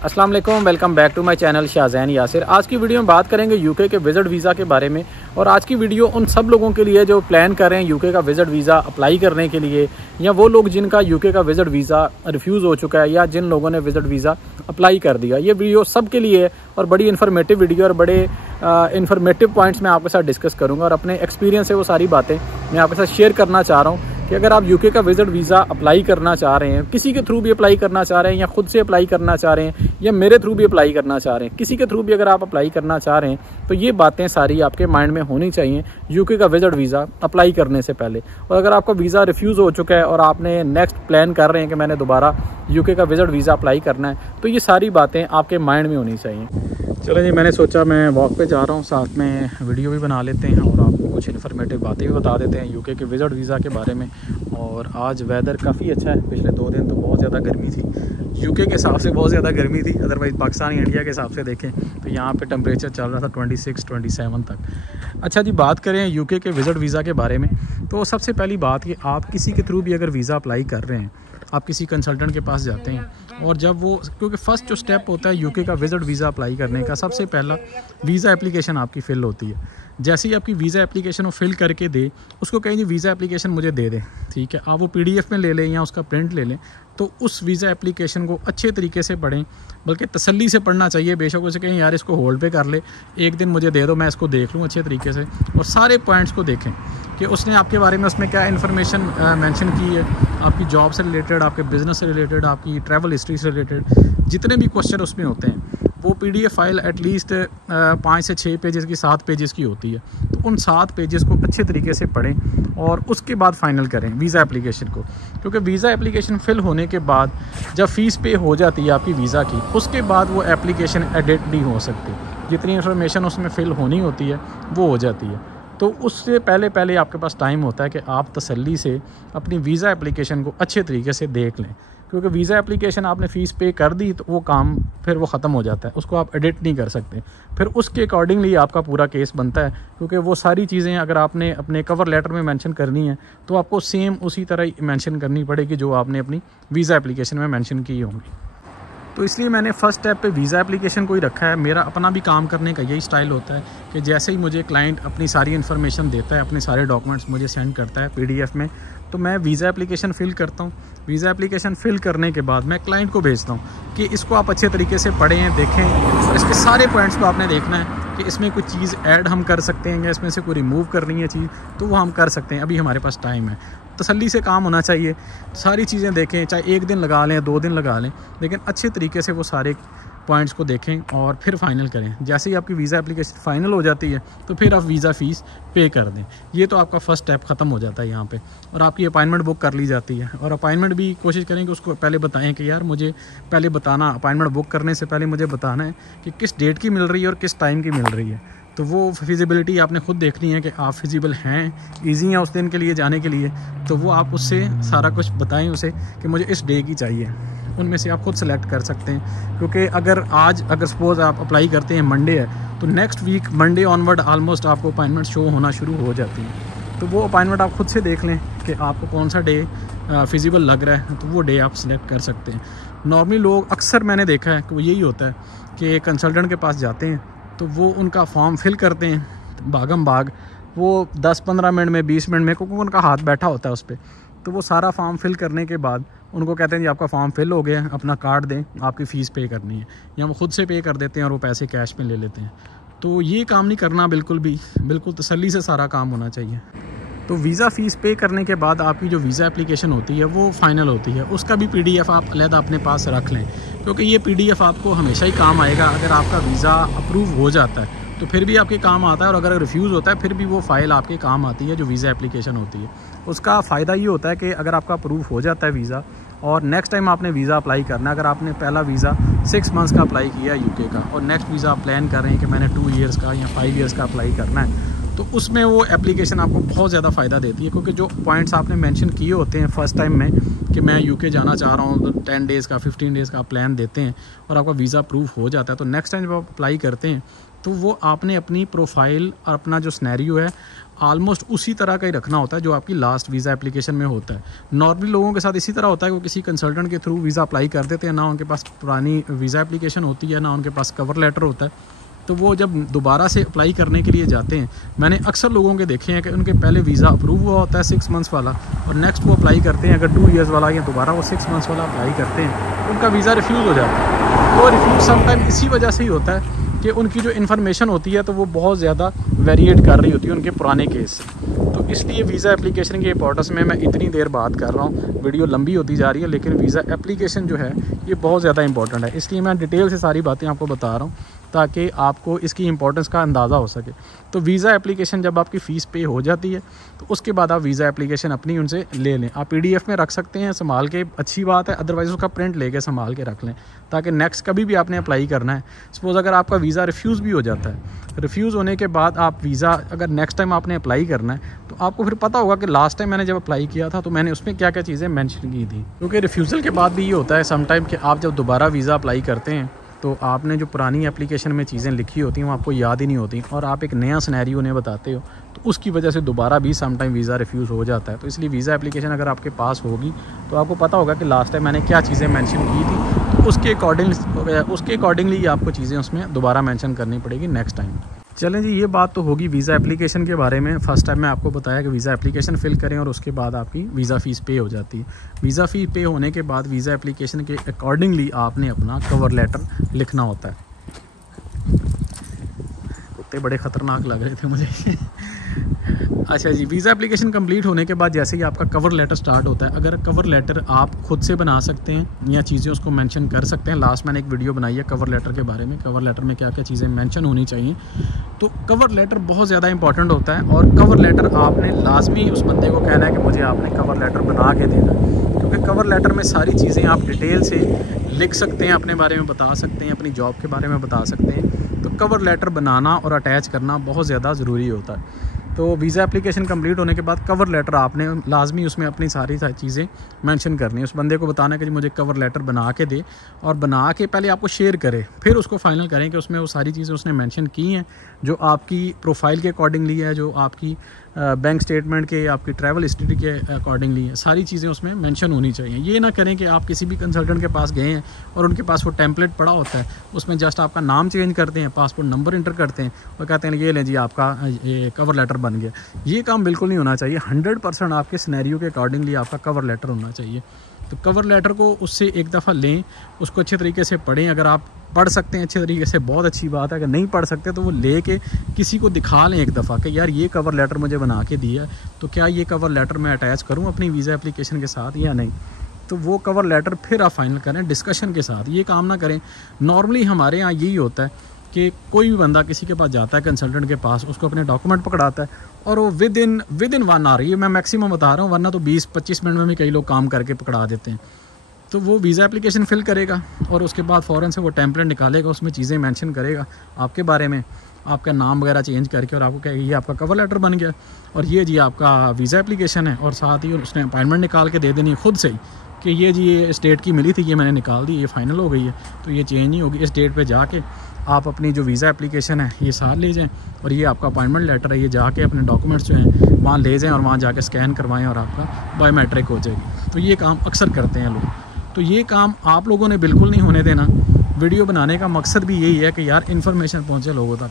अस्सलाम वालेकुम, welcome back to my channel Shahzain Yasir. आज की वीडियो में बात करेंगे यूके के विजिट वीज़ा के बारे में। और आज की वीडियो उन सब लोगों के लिए जो प्लान कर रहे हैं यूके का विजिट वीज़ा अप्लाई करने के लिए, या वो लोग जिनका यूके का विजिट वीज़ा रिफ्यूज़ हो चुका है, या जिन लोगों ने विजिट वीज़ा अप्लाई कर दिया। ये वीडियो सब के लिए है और बड़ी इन्फॉर्मेटिव वीडियो और बड़े इन्फॉर्मेटिव पॉइंट्स मैं आपके साथ डिस्कस करूँगा और अपने एक्सपीरियंस से वो सारी बातें मैं आपके साथ शेयर करना चाह रहा हूँ कि अगर आप यूके का विजिट वीज़ा अप्लाई करना चाह रहे हैं, किसी के थ्रू भी अप्लाई करना चाह रहे हैं, या खुद से अप्लाई करना चाह रहे हैं, या मेरे थ्रू भी अप्लाई करना चाह रहे हैं, किसी के थ्रू भी अगर आप अप्लाई करना चाह रहे हैं, तो ये बातें सारी आपके माइंड में होनी चाहिए यूके का विजिट वीज़ा अप्लाई करने से पहले। और अगर आपका वीज़ा रिफ्यूज़ हो चुका है और आपने नेक्स्ट प्लान कर रहे हैं कि मैंने दोबारा यूके का विजिट वीज़ा अप्लाई करना है, तो ये सारी बातें आपके माइंड में होनी चाहिए। चलो जी, मैंने सोचा मैं वॉक पे जा रहा हूँ, साथ में वीडियो भी बना लेते हैं और आपको कुछ इन्फॉर्मेटिव बातें भी बता देते हैं यूके के विजिट वीज़ा के बारे में। और आज वेदर काफ़ी अच्छा है, पिछले 2 दिन तो बहुत ज़्यादा गर्मी थी, यूके के हिसाब से बहुत ज़्यादा गर्मी थी। अदरवाइज़ पाकिस्तान इंडिया के हिसाब से देखें तो यहाँ पे टेम्परेचर चल रहा था 26-27 तक। अच्छा जी, बात करें यूके के विजिट वीज़ा के बारे में, तो सबसे पहली बात कि आप किसी के थ्रू भी अगर वीज़ा अप्लाई कर रहे हैं, आप किसी कंसल्टेंट के पास जाते हैं और जब वो, क्योंकि फ़र्स्ट जो स्टेप होता है यूके का विजिट वीज़ा अप्लाई करने का, सबसे पहला वीज़ा एप्लीकेशन आपकी फ़िल होती है। जैसे ही आपकी वीज़ा एप्लीकेशन वो फिल करके दे, उसको कहें जी वीज़ा एप्लीकेशन मुझे दे दें, ठीक है। आप वो PDF में ले लें या उसका प्रिंट ले लें, तो उस वीज़ा एप्लीकेशन को अच्छे तरीके से पढ़ें, बल्कि तसल्ली से पढ़ना चाहिए। बेशक उसे कहें यार इसको होल्ड पे कर ले, एक दिन मुझे दे दो, मैं इसको देख लूँ अच्छे तरीके से, और सारे पॉइंट्स को देखें कि उसने आपके बारे में उसमें क्या इन्फॉर्मेशन मेंशन की है, आपकी जॉब से रिलेटेड, आपके बिज़नेस से रिलेटेड, आपकी ट्रैवल हिस्ट्री से रिलेटेड जितने भी क्वेश्चन उसमें होते हैं। वो PDF फाइल एटलीस्ट 5 से 6 पेजेस की, 7 पेजेस की होती है। तो उन 7 पेजेस को अच्छे तरीके से पढ़ें और उसके बाद फाइनल करें वीज़ा एप्लीकेशन को। क्योंकि वीज़ा एप्लीकेशन फ़िल होने के बाद जब फ़ीस पे हो जाती है आपकी वीज़ा की, उसके बाद वो एप्लीकेशन एडिट नहीं हो सकती। जितनी इन्फॉर्मेशन उसमें फ़िल होनी होती है वो हो जाती है। तो उससे पहले आपके पास टाइम होता है कि आप तसल्ली से अपनी वीज़ा एप्लीकेशन को अच्छे तरीके से देख लें। क्योंकि वीज़ा एप्लीकेशन आपने फ़ीस पे कर दी तो वो काम फिर वो ख़त्म हो जाता है, उसको आप एडिट नहीं कर सकते। फिर उसके अकॉर्डिंगली आपका पूरा केस बनता है, क्योंकि वो सारी चीज़ें अगर आपने अपने कवर लेटर में मेंशन करनी है तो आपको सेम उसी तरह ही मेंशन करनी पड़ेगी जो आपने अपनी वीज़ा एप्लीकेशन में मेंशन की होंगी। तो इसलिए मैंने फ़र्स्ट स्टेप पे वीज़ा एप्लीकेशन को ही रखा है। मेरा अपना भी काम करने का यही स्टाइल होता है कि जैसे ही मुझे क्लाइंट अपनी सारी इन्फॉर्मेशन देता है, अपने सारे डॉक्यूमेंट्स मुझे सेंड करता है PDF में, तो मैं वीज़ा एप्लीकेशन फ़िल करता हूँ। वीज़ा एप्लीकेशन फ़िल करने के बाद मैं क्लाइंट को भेजता हूँ कि इसको आप अच्छे तरीके से पढ़ें, देखें, और इसके सारे पॉइंट्स को आपने देखना है कि इसमें कोई चीज़ ऐड हम कर सकते हैं या इसमें से कोई रिमूव करनी है चीज़, तो वो हम कर सकते हैं। अभी हमारे पास टाइम है, तसल्ली से काम होना चाहिए। सारी चीज़ें देखें, चाहे 1 दिन लगा लें, 2 दिन लगा लें, लेकिन अच्छे तरीके से वो सारे पॉइंट्स को देखें और फिर फाइनल करें। जैसे ही आपकी वीज़ा एप्लीकेशन फ़ाइनल हो जाती है तो फिर आप वीज़ा फ़ीस पे कर दें। ये तो आपका फ़र्स्ट स्टेप ख़त्म हो जाता है यहाँ पे, और आपकी अपॉइंटमेंट बुक कर ली जाती है। और अपॉइंटमेंट भी कोशिश करें कि उसको पहले बताएं कि यार मुझे पहले बताना, अपॉइंटमेंट बुक करने से पहले मुझे बताना है कि किस डेट की मिल रही है और किस टाइम की मिल रही है। तो वो फिजिबिलिटी आपने खुद देखनी है कि आप फिजिबल हैं, ईजी हैं उस दिन के लिए जाने के लिए, तो वो आप उससे सारा कुछ बताएं उसे कि मुझे इस डे की चाहिए। उनमें से आप खुद सेलेक्ट कर सकते हैं, क्योंकि अगर सपोज़ आप अप्लाई करते हैं मंडे है, तो next week Monday onward almost आपको अपॉइंटमेंट शो होना शुरू हो जाती है। तो वो अपॉइंटमेंट आप खुद से देख लें कि आपको कौन सा डे फिजिबल लग रहा है, तो वो डे आप सेलेक्ट कर सकते हैं। नॉर्मली लोग, अक्सर मैंने देखा है कि वो यही होता है कि कंसल्टेंट के पास जाते हैं तो वो उनका फॉर्म फिल करते हैं भागम भाग, वो 10-15 मिनट में, 20 मिनट में, क्योंकि उनका हाथ बैठा होता है उस पर। तो वो सारा फॉर्म फिल करने के बाद उनको कहते हैं जी आपका फॉर्म फिल हो गया, अपना कार्ड दें, आपकी फ़ीस पे करनी है, या वो खुद से पे कर देते हैं और वो पैसे कैश में ले लेते हैं। तो ये काम नहीं करना बिल्कुल तसल्ली से सारा काम होना चाहिए। तो वीज़ा फ़ीस पे करने के बाद आपकी जो वीज़ा एप्लीकेशन होती है वो फ़ाइनल होती है। उसका भी PDF आप अलग अपने पास रख लें, क्योंकि ये PDF आपको हमेशा ही काम आएगा। अगर आपका वीज़ा अप्रूव हो जाता है तो फिर भी आपके काम आता है, और अगर रिफ्यूज़ होता है फिर भी वो फ़ाइल आपके काम आती है जो वीज़ा एप्लीकेशन होती है। उसका फ़ायदा ये होता है कि अगर आपका अप्रूव हो जाता है वीज़ा और नेक्स्ट टाइम आपने वीज़ा अप्लाई करना है, अगर आपने पहला वीज़ा 6 मंथ्स का अप्लाई किया यूके का और नेक्स्ट वीज़ा आप प्लान कर रहे हैं कि मैंने 2 ईयर्स का या 5 ईयर्स का अप्लाई करना है, तो उसमें वो एप्लीकेशन आपको बहुत ज़्यादा फ़ायदा देती है। क्योंकि जो पॉइंट्स आपने मेंशन किए होते हैं फ़र्स्ट टाइम में कि मैं यूके जाना चाह रहा हूँ, तो 10 डेज़ का, 15 डेज़ का प्लान देते हैं और आपका वीज़ा अप्रूव हो जाता है, तो नेक्स्ट टाइम जब आप अप्लाई करते हैं तो वो आपने अपनी प्रोफाइल और अपना जो सिनेरियो है आलमोस्ट उसी तरह का ही रखना होता है जो आपकी लास्ट वीज़ा एप्लीकेशन में होता है। नॉर्मली लोगों के साथ इसी तरह होता है कि वो किसी कंसल्टेंट के थ्रू वीज़ा अप्लाई कर देते हैं, ना उनके पास पुरानी वीज़ा एप्लीकेशन होती है, ना उनके पास कवर लेटर होता है। तो वो जब दोबारा से अप्लाई करने के लिए जाते हैं, मैंने अक्सर लोगों के देखे हैं कि उनके पहले वीज़ा अप्रूव हुआ होता है 6 मंथ्स वाला, और नेक्स्ट वो अप्लाई करते हैं अगर 2 ईयर्स वाला, या दोबारा वो 6 मंथ्स वाला अप्लाई करते हैं, उनका वीज़ा रिफ्यूज़ हो जाता है। तो रिफ्यूज़ समटाइम इसी वजह से ही होता है कि उनकी जो इन्फॉर्मेशन होती है तो वो बहुत ज़्यादा वेरिएट कर रही होती है उनके पुराने केस से। तो इसलिए वीज़ा एप्लीकेशन की इंपॉर्टेंस में मैं इतनी देर बात कर रहा हूँ, वीडियो लंबी होती जा रही है, लेकिन वीज़ा एप्लीकेशन जो है ये बहुत ज़्यादा इंपॉर्टेंट है। इसलिए मैं डिटेल से सारी बातें आपको बता रहा हूँ ताकि आपको इसकी इंपॉर्टेंस का अंदाज़ा हो सके। तो वीज़ा एप्लीकेशन जब आपकी फ़ीस पे हो जाती है तो उसके बाद आप वीज़ा एप्लीकेशन अपनी उनसे ले लें। आप PDF में रख सकते हैं संभाल के, अच्छी बात है, अदरवाइज़ उसका प्रिंट लेके संभाल के रख लें ताकि नेक्स्ट कभी भी आपने अप्लाई करना है, सपोज़ अगर आपका वीज़ा रिफ्यूज़ भी हो जाता है, रिफ्यूज़ होने के बाद आप वीज़ा अगर नेक्स्ट टाइम आपने अप्लाई करना है तो आपको फिर पता होगा कि लास्ट टाइम मैंने जब अप्लाई किया था तो मैंने उसमें क्या क्या चीज़ें मेंशन की थी। क्योंकि रिफ्यूज़ल के बाद भी ये होता है समटाइम कि आप जब दोबारा वीज़ा अप्लाई करते हैं तो आपने जो पुरानी एप्लीकेशन में चीज़ें लिखी होती हैं वो आपको याद ही नहीं होती, और आप एक नया सिनेरियो उन्हें बताते हो तो उसकी वजह से दोबारा भी समटाइम वीज़ा रिफ्यूज़ हो जाता है। तो इसलिए वीज़ा एप्लीकेशन अगर आपके पास होगी तो आपको पता होगा कि लास्ट टाइम मैंने क्या चीज़ें मेंशन की थी, तो उसके अकॉर्डिंगली आपको चीज़ें उसमें दोबारा मेंशन करनी पड़ेगी नेक्स्ट टाइम। चलें जी, ये बात तो होगी वीज़ा एप्लीकेशन के बारे में। फ़र्स्ट टाइम मैं आपको बताया कि वीज़ा एप्लीकेशन फ़िल करें और उसके बाद आपकी वीज़ा फ़ीस पे हो जाती है। वीज़ा फ़ी पे होने के बाद वीज़ा एप्लीकेशन के अकॉर्डिंगली आपने अपना कवर लेटर लिखना होता है। कुत्ते बड़े ख़तरनाक लग रहे थे मुझे। अच्छा जी, वीज़ा एप्लीकेशन कंप्लीट होने के बाद जैसे ही आपका कवर लेटर स्टार्ट होता है, अगर कवर लेटर आप खुद से बना सकते हैं या चीज़ें उसको मेंशन कर सकते हैं। लास्ट मैंने एक वीडियो बनाई है कवर लेटर के बारे में, कवर लेटर में क्या क्या चीज़ें मेंशन होनी चाहिए। तो कवर लेटर बहुत ज़्यादा इंपॉर्टेंट होता है, और कवर लेटर आपने लाजमी उस बंदे को कहना है कि मुझे आपने कवर लेटर बना के देना, क्योंकि कवर लेटर में सारी चीज़ें आप डिटेल से लिख सकते हैं, अपने बारे में बता सकते हैं, अपनी जॉब के बारे में बता सकते हैं। तो कवर लेटर बनाना और अटैच करना बहुत ज़्यादा ज़रूरी होता है। तो वीज़ा एप्लीकेशन कंप्लीट होने के बाद कवर लेटर आपने लाजमी उसमें अपनी सारी चीज़ें मेंशन करनी है। उस बंदे को बताना कि मुझे कवर लेटर बना के दे, और बना के पहले आपको शेयर करे, फिर उसको फाइनल करें कि उसमें वो सारी चीज़ें उसने मेंशन की हैं जो आपकी प्रोफाइल के अकॉर्डिंगली है, जो आपकी बैंक स्टेटमेंट के, आपकी ट्रैवल हिस्ट्री के अकॉर्डिंगली है, सारी चीज़ें उसमें मेंशन होनी चाहिए। ये ना करें कि आप किसी भी कंसल्टेंट के पास गए हैं और उनके पास वो टेम्पलेट पड़ा होता है, उसमें जस्ट आपका नाम चेंज करते हैं, पासपोर्ट नंबर इंटर करते हैं और कहते हैं ये लें जी आपका ये कवर लेटर बन गया। ये काम बिल्कुल नहीं होना चाहिए। 100% आपके सिनेरियो के अकॉर्डिंगली आपका कवर लेटर होना चाहिए। तो कवर लेटर को उससे एक दफ़ा लें, उसको अच्छे तरीके से पढ़ें। अगर आप पढ़ सकते हैं अच्छे तरीके से बहुत अच्छी बात है, अगर नहीं पढ़ सकते तो वो ले के किसी को दिखा लें एक दफ़ा कि यार ये कवर लेटर मुझे बना के दिया, तो क्या ये कवर लेटर मैं अटैच करूँ अपनी वीज़ा एप्लीकेशन के साथ या नहीं। तो वो कवर लेटर फिर आप फाइनल करें डिस्कशन के साथ। ये काम ना करें। नॉर्मली हमारे यहाँ यही होता है कि कोई भी बंदा किसी के पास जाता है कंसल्टेंट के पास, उसको अपने डॉक्यूमेंट पकड़ाता है और वो विद इन 1 आवर, ये मैं मैक्सिमम बता रहा हूँ, वरना तो 20-25 मिनट में भी कई लोग काम करके पकड़ा देते हैं। तो वो वीज़ा एप्लीकेशन फ़िल करेगा और उसके बाद फ़ौरन से वो टेम्पलेट निकालेगा, उसमें चीज़ें मेंशन करेगा आपके बारे में, आपका नाम वगैरह चेंज करके, और आपको कहेगा ये आपका कवर लेटर बन गया और ये जी आपका वीज़ा एप्लीकेशन है। और साथ ही उसने अपॉइंटमेंट निकाल के दे देनी है खुद से ही कि ये जी ये स्टेट की मिली थी, ये मैंने निकाल दी, ये फ़ाइनल हो गई है, तो ये चेंज नहीं होगी। इस डेट पे जाके आप अपनी जो वीज़ा एप्लीकेशन है ये साथ ले जाएं, और ये आपका अपॉइंटमेंट लेटर है, ये जाके अपने डॉक्यूमेंट्स जो हैं वहाँ ले जाएं और वहाँ जाके स्कैन करवाएं और आपका बायोमेट्रिक हो जाएगी। तो ये काम अक्सर करते हैं लोग। तो ये काम आप लोगों ने बिल्कुल नहीं होने देना। वीडियो बनाने का मकसद भी यही है कि यार इन्फॉर्मेशन पहुँचे लोगों तक,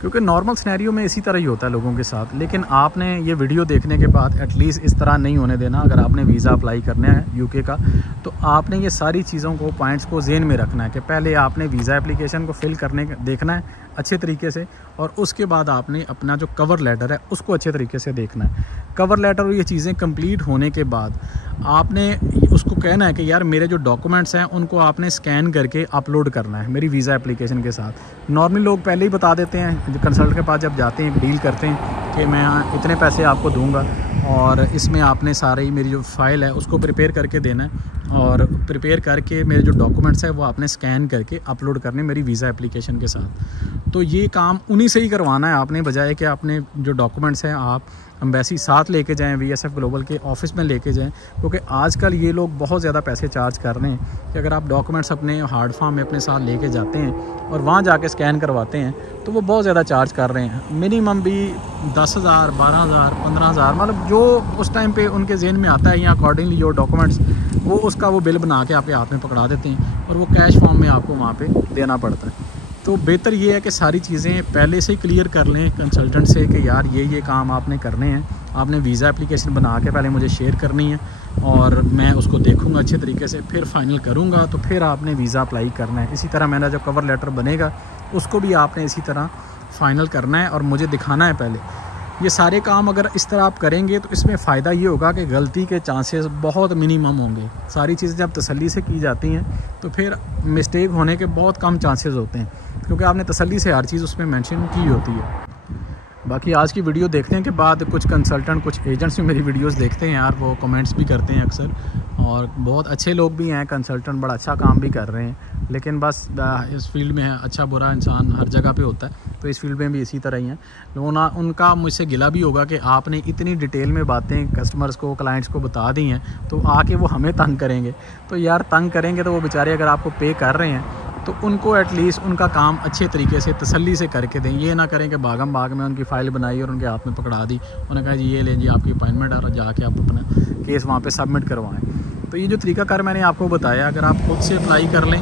क्योंकि नॉर्मल सिनेरियो में इसी तरह ही होता है लोगों के साथ। लेकिन आपने ये वीडियो देखने के बाद एटलीस्ट इस तरह नहीं होने देना। अगर आपने वीज़ा अप्लाई करना है यूके का, तो आपने ये सारी चीज़ों को, पॉइंट्स को ज़हन में रखना है कि पहले आपने वीज़ा एप्लीकेशन को फिल करने देखना है अच्छे तरीके से, और उसके बाद आपने अपना जो कवर लेटर है उसको अच्छे तरीके से देखना है। कवर लेटर और ये चीज़ें कंप्लीट होने के बाद आपने उसको कहना है कि यार मेरे जो डॉक्यूमेंट्स हैं उनको आपने स्कैन करके अपलोड करना है मेरी वीज़ा एप्लीकेशन के साथ। नॉर्मली लोग पहले ही बता देते हैं, कंसल्टेंट के पास जब जाते हैं डील करते हैं कि मैं इतने पैसे आपको दूंगा और इसमें आपने सारी मेरी जो फ़ाइल है उसको प्रिपेयर करके देना है, और प्रिपेयर करके मेरे जो डॉक्यूमेंट्स हैं वो आपने स्कैन करके अपलोड करने मेरी वीज़ा एप्लीकेशन के साथ। तो ये काम उन्हीं से ही करवाना है आपने, बजाय कि आपने जो डॉक्यूमेंट्स हैं आप एम्बेसी साथ लेके जाएं, VSF ग्लोबल के ऑफिस में लेके जाएं, क्योंकि आजकल ये लोग बहुत ज़्यादा पैसे चार्ज कर रहे हैं कि अगर आप डॉक्यूमेंट्स अपने हार्ड फॉर्म में अपने साथ लेके जाते हैं और वहाँ जाके स्कैन करवाते हैं तो वो बहुत ज़्यादा चार्ज कर रहे हैं। मिनिमम भी 10,000, 12,000, 15,000, मतलब जो उस टाइम पे उनके जेहन में आता है या अकॉर्डिंगली जो डॉक्यूमेंट्स वो उसका वो बिल बना के आपके हाथ में पकड़ा देते हैं और वो कैश फॉर्म में आपको वहाँ पे देना पड़ता है। तो बेहतर ये है कि सारी चीज़ें पहले से ही क्लियर कर लें कंसल्टेंट से कि यार ये काम आपने करने हैं, आपने वीज़ा एप्लीकेशन बना के पहले मुझे शेयर करनी है और मैं उसको देखूंगा अच्छे तरीके से, फिर फाइनल करूंगा, तो फिर आपने वीज़ा अप्लाई करना है। इसी तरह मेरा जो कवर लेटर बनेगा उसको भी आपने इसी तरह फ़ाइनल करना है और मुझे दिखाना है पहले। ये सारे काम अगर इस तरह आप करेंगे तो इसमें फ़ायदा ये होगा कि गलती के चांसेस बहुत मिनिमम होंगे। सारी चीज़ें जब तसल्ली से की जाती हैं तो फिर मिस्टेक होने के बहुत कम चांसेस होते हैं, क्योंकि आपने तसल्ली से हर चीज़ उसमें मेंशन की होती है। बाकी आज की वीडियो देखने के बाद कुछ कंसल्टेंट, कुछ एजेंट्स भी मेरी वीडियोस देखते हैं यार, वो कमेंट्स भी करते हैं अक्सर, और बहुत अच्छे लोग भी हैं कंसल्टेंट, बड़ा अच्छा काम भी कर रहे हैं। लेकिन बस इस फील्ड में है, अच्छा बुरा इंसान हर जगह पे होता है, तो इस फील्ड में भी इसी तरह ही है। उनका मुझसे गिला भी होगा कि आपने इतनी डिटेल में बातें कस्टमर्स को, क्लाइंट्स को बता दी हैं, तो आके वो हमें तंग करेंगे। तो यार तंग करेंगे तो वो बेचारे अगर आपको पे कर रहे हैं तो उनको एटलीस्ट उनका काम अच्छे तरीके से तसल्ली से करके दें। ये ना करें कि भागम भाग में उनकी फ़ाइल बनाई और उनके हाथ में पकड़ा दी, उन्होंने कहा जी ये ले जी आपकी अपॉइंटमेंट और जाके आप अपना केस वहाँ पे सबमिट करवाएं। तो ये जो तरीकाकार मैंने आपको बताया, अगर आप खुद से अप्लाई कर लें,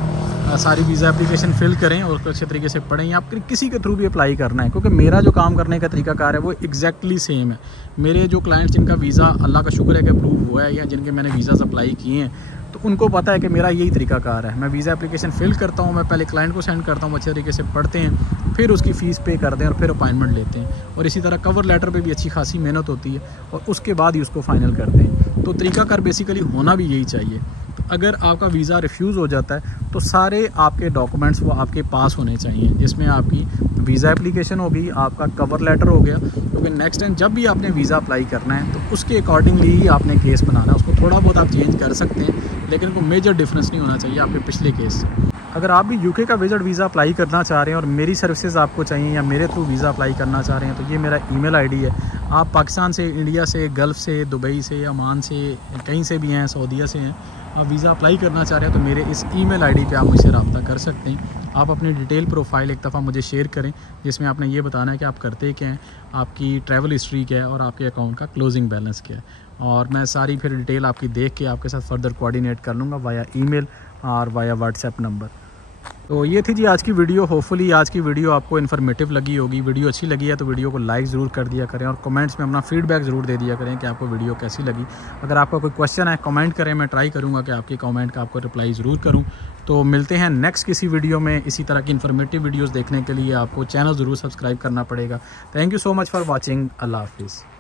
सारी वीज़ा एप्लीकेशन फिल करें और अच्छे तरीके से पढ़ें, या आप किसी के थ्रू भी अप्लाई करना है, क्योंकि मेरा जो काम करने का तरीकाकार है वो एग्जैक्टली सेम है। मेरे जो क्लाइंट्स जिनका वीज़ा अल्लाह का शुक्र है कि अप्रूव हुआ है या जिनके मैंने वीज़ाज़ अप्लाई किए हैं, तो उनको पता है कि मेरा यही तरीकाकार है। मैं वीज़ा एप्लीकेशन फिल करता हूँ, मैं पहले क्लाइंट को सेंड करता हूँ, अच्छे तरीके से पढ़ते हैं, फिर उसकी फ़ीस पे कर दें और फिर अपॉइंटमेंट लेते हैं। और इसी तरह कवर लेटर पे भी अच्छी खासी मेहनत होती है और उसके बाद ही उसको फ़ाइनल करते हैं। तो तरीकाकार बेसिकली होना भी यही चाहिए। तो अगर आपका वीज़ा रिफ्यूज़ हो जाता है तो सारे आपके डॉक्यूमेंट्स वो आपके पास होने चाहिए, जिसमें आपकी वीज़ा एप्लीकेशन होगी, आपका कवर लेटर हो गया, क्योंकि नेक्स्ट टाइम जब भी आपने वीज़ा अप्लाई करना है तो उसके अकॉर्डिंगली ही आपने केस बनाना है। उसको थोड़ा बहुत आप चेंज कर सकते हैं, लेकिन कोई मेजर डिफरेंस नहीं होना चाहिए आपके पिछले केस से। अगर आप भी यूके का विजिट वीज़ा अप्लाई करना चाह रहे हैं और मेरी सर्विसेज आपको चाहिए या मेरे थ्रू वीज़ा अप्लाई करना चाह रहे हैं, तो ये मेरा ईमेल आईडी है। आप पाकिस्तान से, इंडिया से, गल्फ़ से, दुबई से, ओमान से, कहीं से भी हैं, सऊदीया से हैं, आप वीज़ा अप्लाई करना चाह रहे हैं तो मेरे इस ईमेल आईडी पे आप मुझसे रब्ता कर सकते हैं। आप अपनी डिटेल प्रोफाइल एक दफ़ा मुझे शेयर करें, जिसमें आपने ये बताना है कि आप करते क्या हैं, आपकी ट्रैवल हिस्ट्री क्या है और आपके अकाउंट का क्लोजिंग बैलेंस क्या है, और मैं सारी फिर डिटेल आपकी देख के आपके साथ फर्दर कोऑर्डिनेट कर लूँगा वाया ईमेल और वाया व्हाट्सएप नंबर। तो ये थी जी आज की वीडियो। होपफुली आज की वीडियो आपको इन्फॉर्मेटिव लगी होगी। वीडियो अच्छी लगी है तो वीडियो को लाइक ज़रूर कर दिया करें और कमेंट्स में अपना फीडबैक ज़रूर दे दिया करें कि आपको वीडियो कैसी लगी। अगर आपका कोई क्वेश्चन है कमेंट करें, मैं ट्राई करूँगा कि आपके कमेंट का आपको रिप्लाई ज़रूर करूँ। तो मिलते हैं नेक्स्ट किसी वीडियो में। इसी तरह की इन्फॉर्मेटिव वीडियोज़ देखने के लिए आपको चैनल ज़रूर सब्सक्राइब करना पड़ेगा। Thank you so much for watching. अल्लाह हाफिज़।